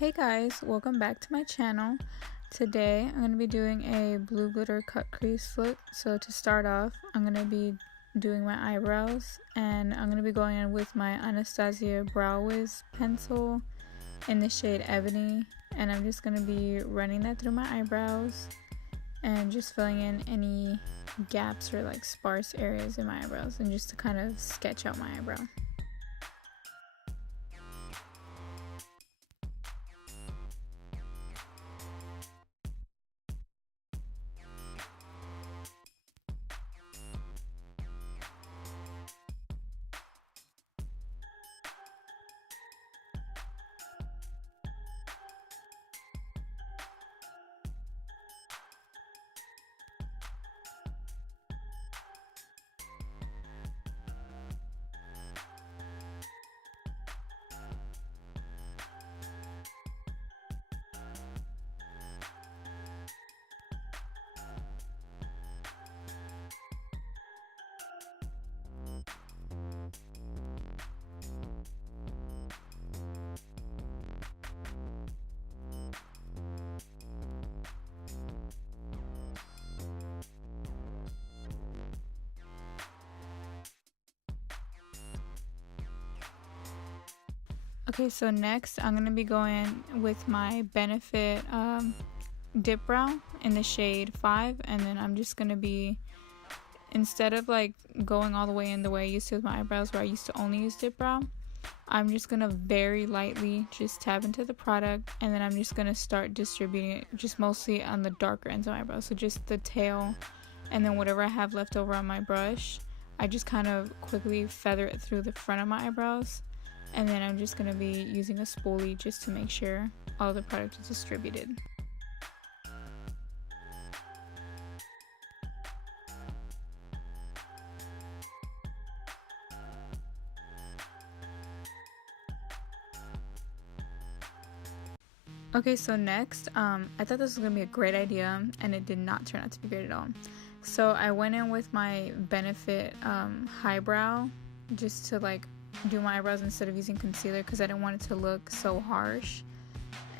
Hey guys, welcome back to my channel. Today I'm going to be doing a blue glitter cut crease look. So to start off, I'm going to be doing my eyebrows, and I'm going to be going in with my Anastasia Brow Wiz pencil in the shade Ebony, and I'm just going to be running that through my eyebrows and just filling in any gaps or like sparse areas in my eyebrows, and just to kind of sketch out my eyebrow. Okay, so next I'm going to be going with my Benefit dip brow in the shade 5, and then I'm just going to be, instead of like going all the way in the way I used to with my eyebrows where I used to only use dip brow, I'm just going to very lightly just tap into the product, and then I'm just going to start distributing it just mostly on the darker ends of my eyebrows, so just the tail, and then whatever I have left over on my brush, I just kind of quickly feather it through the front of my eyebrows. And then I'm just going to be using a spoolie just to make sure all the product is distributed. Okay, so next, I thought this was going to be a great idea, and it did not turn out to be great at all. So I went in with my Benefit highbrow just to like do my eyebrows instead of using concealer, because I didn't want it to look so harsh.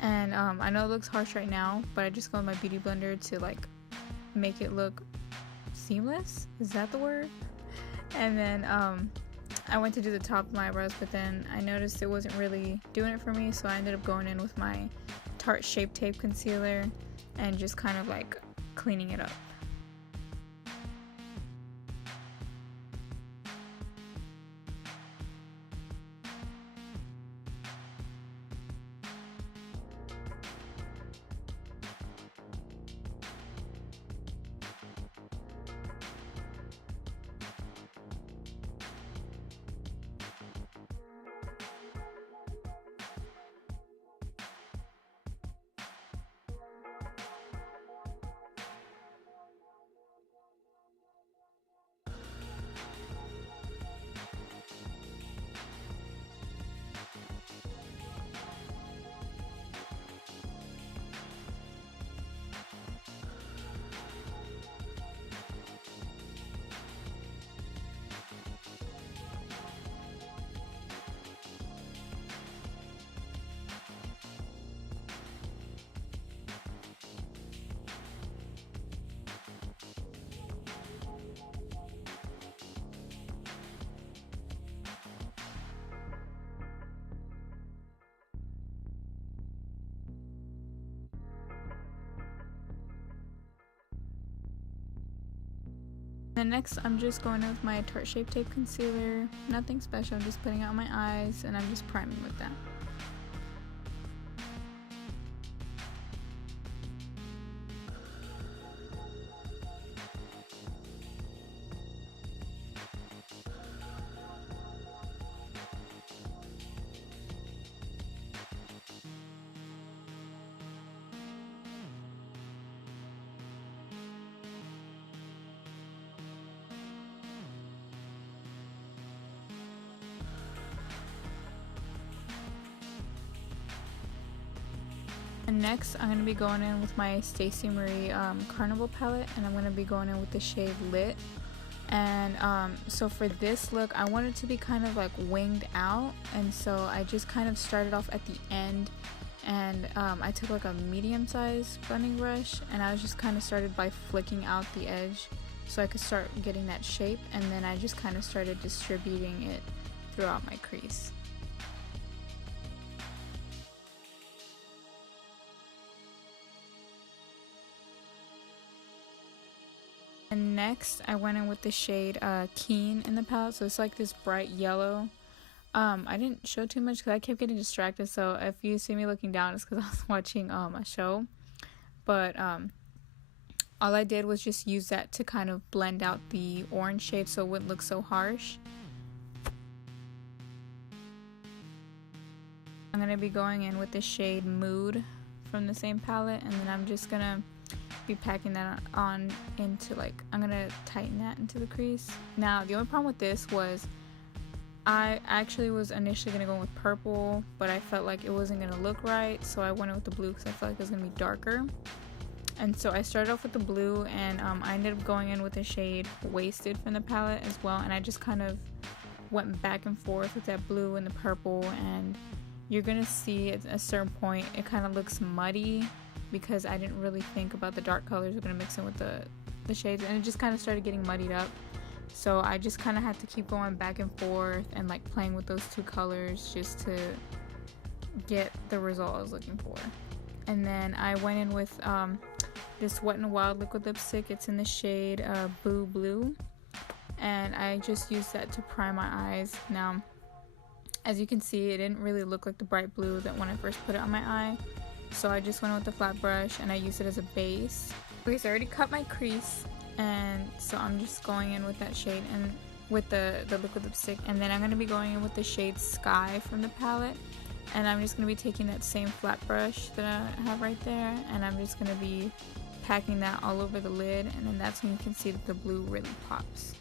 And I know it looks harsh right now, but I just go with my beauty blender to like make it look seamless. Is that the word? And then I went to do the top of my eyebrows, but then I noticed it wasn't really doing it for me, so I ended up going in with my Tarte Shapetape concealer and just kind of like cleaning it up. And next I'm just going in with my Tarte Shapetape concealer. Nothing special, I'm just putting out my eyes and I'm just priming with that. And next I'm going to be going in with my Stacy Carnival palette, and I'm going to be going in with the shade Lit. And so for this look, I wanted to be kind of like winged out, and so I just kind of started off at the end and I took like a medium-sized blending brush, and I just kind of started by flicking out the edge so I could start getting that shape, and then I just kind of started distributing it throughout my crease. And next I went in with the shade Keen in the palette, so it's like this bright yellow. I didn't show too much because I kept getting distracted, so if you see me looking down it's because I was watching a show. But all I did was just use that to kind of blend out the orange shade so it wouldn't look so harsh. I'm going to be going in with the shade Mood from the same palette, and then I'm just going to be packing that on into, like, I'm going to tighten that into the crease. Now, the only problem with this was I actually was initially going to go with purple, but I felt like it wasn't going to look right, so I went in with the blue because I felt like it was going to be darker. And so I started off with the blue, and I ended up going in with the shade Wasted from the palette as well, and I just kind of went back and forth with that blue and the purple, and you're going to see at a certain point it kind of looks muddy because I didn't really think about the dark colors we're going to mix in with the shades, and it just kind of started getting muddied up. So I just kind of had to keep going back and forth and like playing with those two colors just to get the result I was looking for. And then I went in with this Wet n Wild liquid lipstick. It's in the shade Boo Blue, and I just used that to prime my eyes. Now, as you can see, it didn't really look like the bright blue that when I first put it on my eye, so I just went with the flat brush and I used it as a base. Okay, so I already cut my crease, and so I'm just going in with that shade and with the liquid lipstick, and then I'm going to be going in with the shade Sky from the palette, and I'm just going to be taking that same flat brush that I have right there, and I'm just going to be packing that all over the lid, and then that's when you can see that the blue really pops.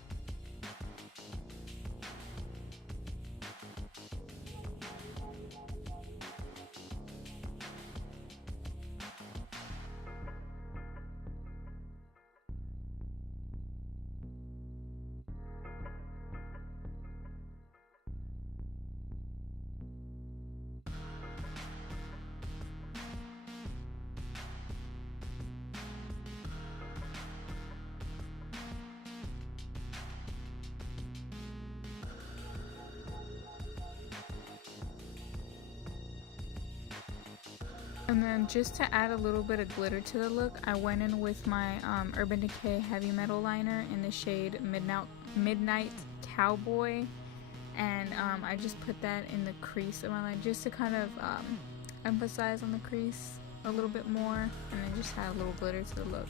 And then just to add a little bit of glitter to the look, I went in with my Urban Decay Heavy Metal Liner in the shade Midnight Cowboy. And I just put that in the crease of my line just to kind of emphasize on the crease a little bit more, and then just add a little glitter to the look.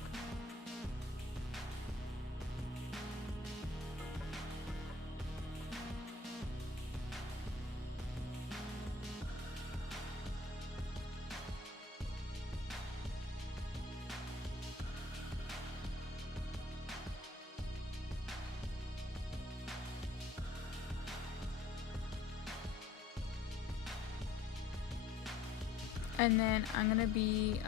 And then I'm going to be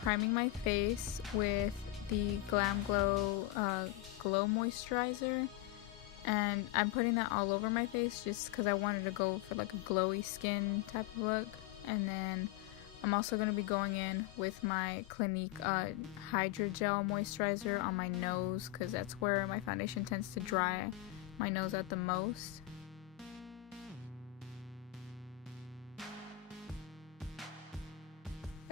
priming my face with the Glamglow Glow Moisturizer. And I'm putting that all over my face just because I wanted to go for like a glowy skin type of look. And then I'm also going to be going in with my Clinique Hydragel Moisturizer on my nose, because that's where my foundation tends to dry my nose out the most.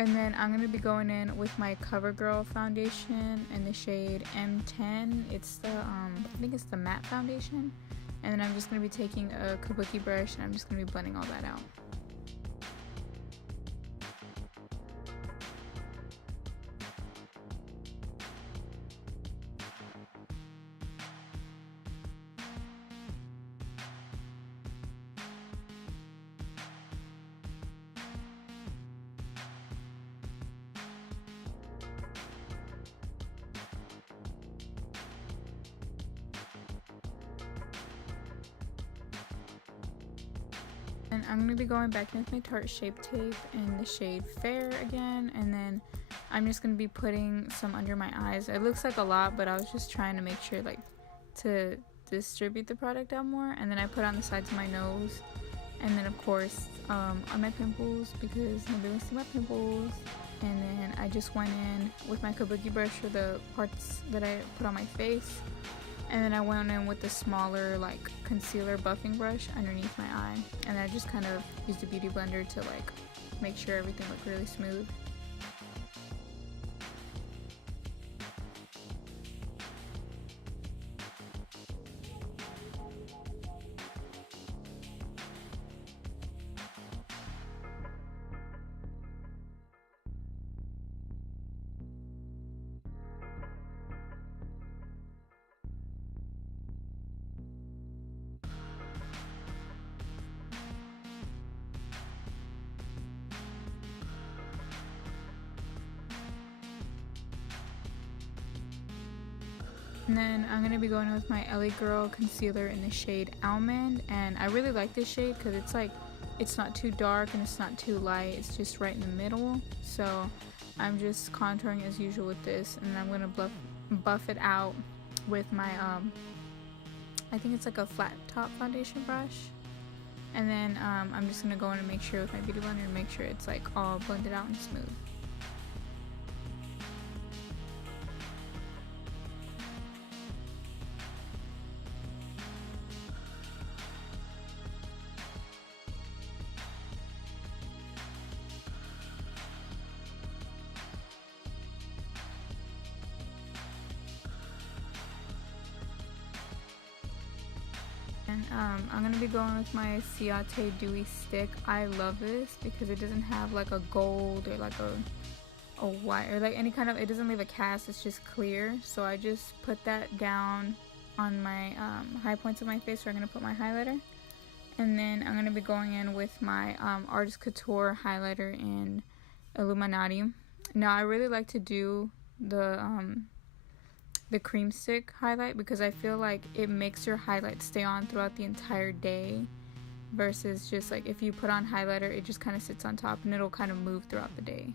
And then I'm going to be going in with my Covergirl foundation in the shade M10. It's the, I think it's the matte foundation. And then I'm just going to be taking a kabuki brush and I'm just going to be blending all that out. And I'm going to be going back in with my Tarte Shapetape in the shade Fair again, and then I'm just going to be putting some under my eyes. It looks like a lot, but I was just trying to make sure like to distribute the product out more. And then I put on the sides of my nose, And then of course on my pimples, because nobody wants to see my pimples. And then I just went in with my kabuki brush for the parts that I put on my face. And then I went in with the smaller like concealer buffing brush underneath my eye. And I just kind of used a beauty blender to like make sure everything looked really smooth. And then I'm going to be going with my L.A.Girl concealer in the shade Almond. And I really like this shade because it's like, it's not too dark and it's not too light. It's just right in the middle. So I'm just contouring as usual with this. And I'm going to buff it out with my, I think it's like a flat top foundation brush. And then I'm just going to go in and make sure with my beauty blender and make sure it's like all blended out and smooth. And I'm going to be going with my Ciate Dewy stick. I love this because it doesn't have like a gold or like a white or like any kind of, it doesn't leave a cast, it's just clear. So I just put that down on my high points of my face where I'm going to put my highlighter. And then I'm going to be going in with my Artist Couture highlighter in Illuminati. Now I really like to do the cream stick highlight because I feel like it makes your highlight stay on throughout the entire day versus just like if you put on highlighter, it just kind of sits on top and it'll kind of move throughout the day.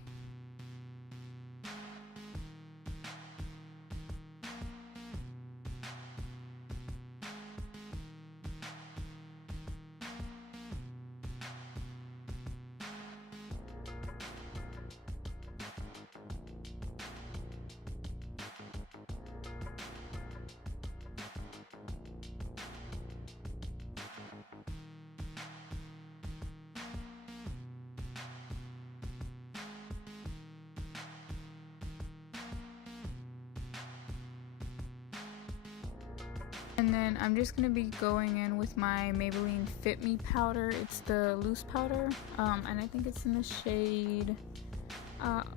And then I'm just going to be going in with my Maybelline Fit Me powder. It's the loose powder, and I think it's in the shade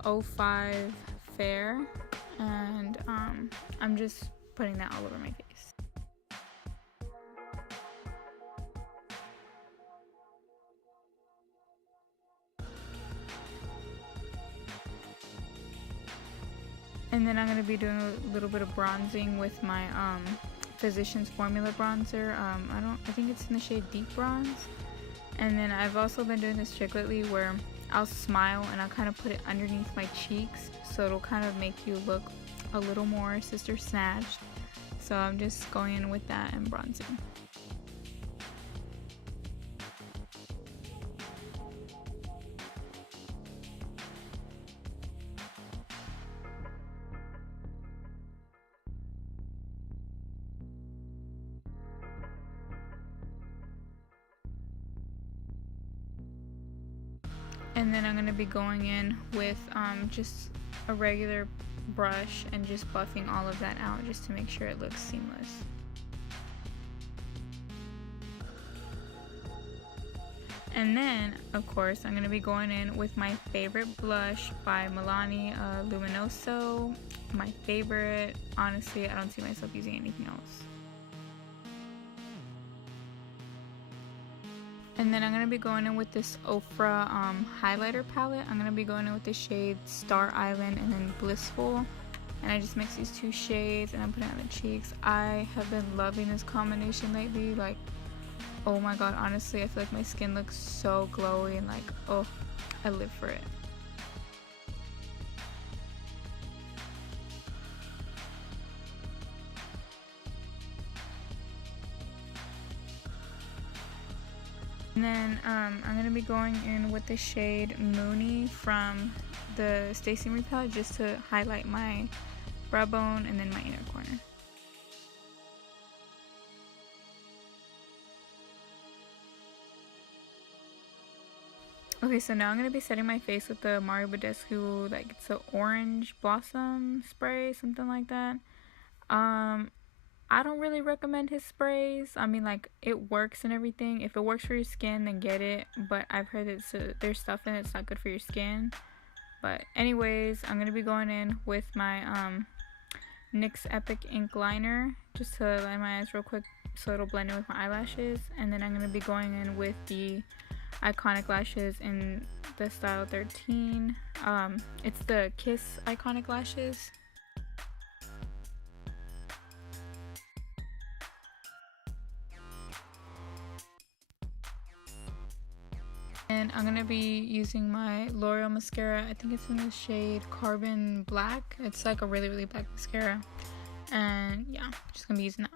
05 Fair. And I'm just putting that all over my face. And then I'm going to be doing a little bit of bronzing with my Physicians Formula bronzer. I think it's in the shade Deep Bronze. And then I've also been doing this trick lately where I'll smile and I'll kind of put it underneath my cheeks, so it'll kind of make you look a little more Sister Snatched. So I'm just going in with that and bronzing. And then I'm going to be going in with just a regular brush and just buffing all of that out just to make sure it looks seamless. And then, of course, I'm going to be going in with my favorite blush by Milani Luminoso. My favorite. Honestly, I don't see myself using anything else. And then I'm going to be going in with this Ofra highlighter palette. I'm going to be going in with the shade Star Island and then Blissful. And I just mix these two shades and I'm putting it on the cheeks. I have been loving this combination lately. Like, oh my god, honestly, I feel like my skin looks so glowy and like, oh, I live for it. And then I'm going to be going in with the shade Moony from the Stacy palette just to highlight my brow bone and then my inner corner. Okay, so now I'm going to be setting my face with the Mario Badescu, like it's an orange blossom spray, something like that. I don't really recommend his sprays. I mean, like, it works and everything. If it works for your skin, then get it. But I've heard that there's stuff in it that's not good for your skin. But anyways, I'm going to be going in with my NYX Epic Ink Liner just to line my eyes real quick so it'll blend in with my eyelashes. And then I'm going to be going in with the Iconic Lashes in the style 13. It's the Kiss Iconic Lashes. And I'm going to be using my L'Oreal mascara. I think it's in the shade Carbon Black. It's like a really, really black mascara. And yeah, I'm just going to be using that.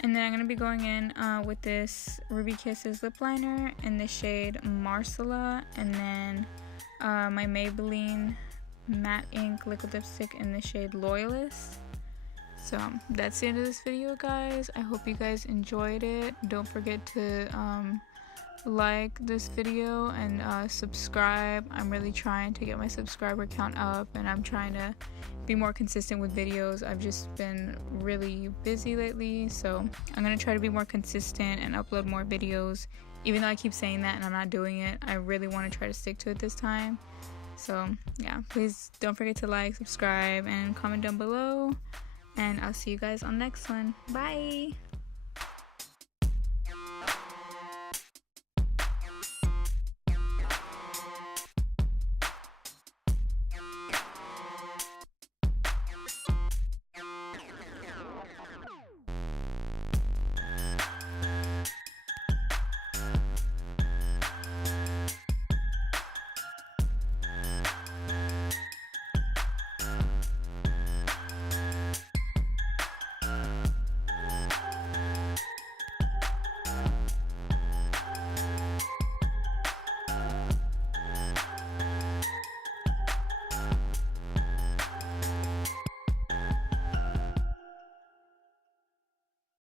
And then I'm going to be going in with this Ruby Kisses lip liner in the shade Marcella. And then my Maybelline Matte Ink liquid lipstick in the shade Loyalist. So that's the end of this video, guys. I hope you guys enjoyed it. Don't forget to like this video and subscribe. I'm really trying to get my subscriber count up, and I'm trying to be more consistent with videos. I've just been really busy lately, so I'm gonna try to be more consistent and upload more videos. Even though I keep saying that and I'm not doing it, I really want to try to stick to it this time. So yeah, please don't forget to like, subscribe, and comment down below. And I'll see you guys on the next one. Bye!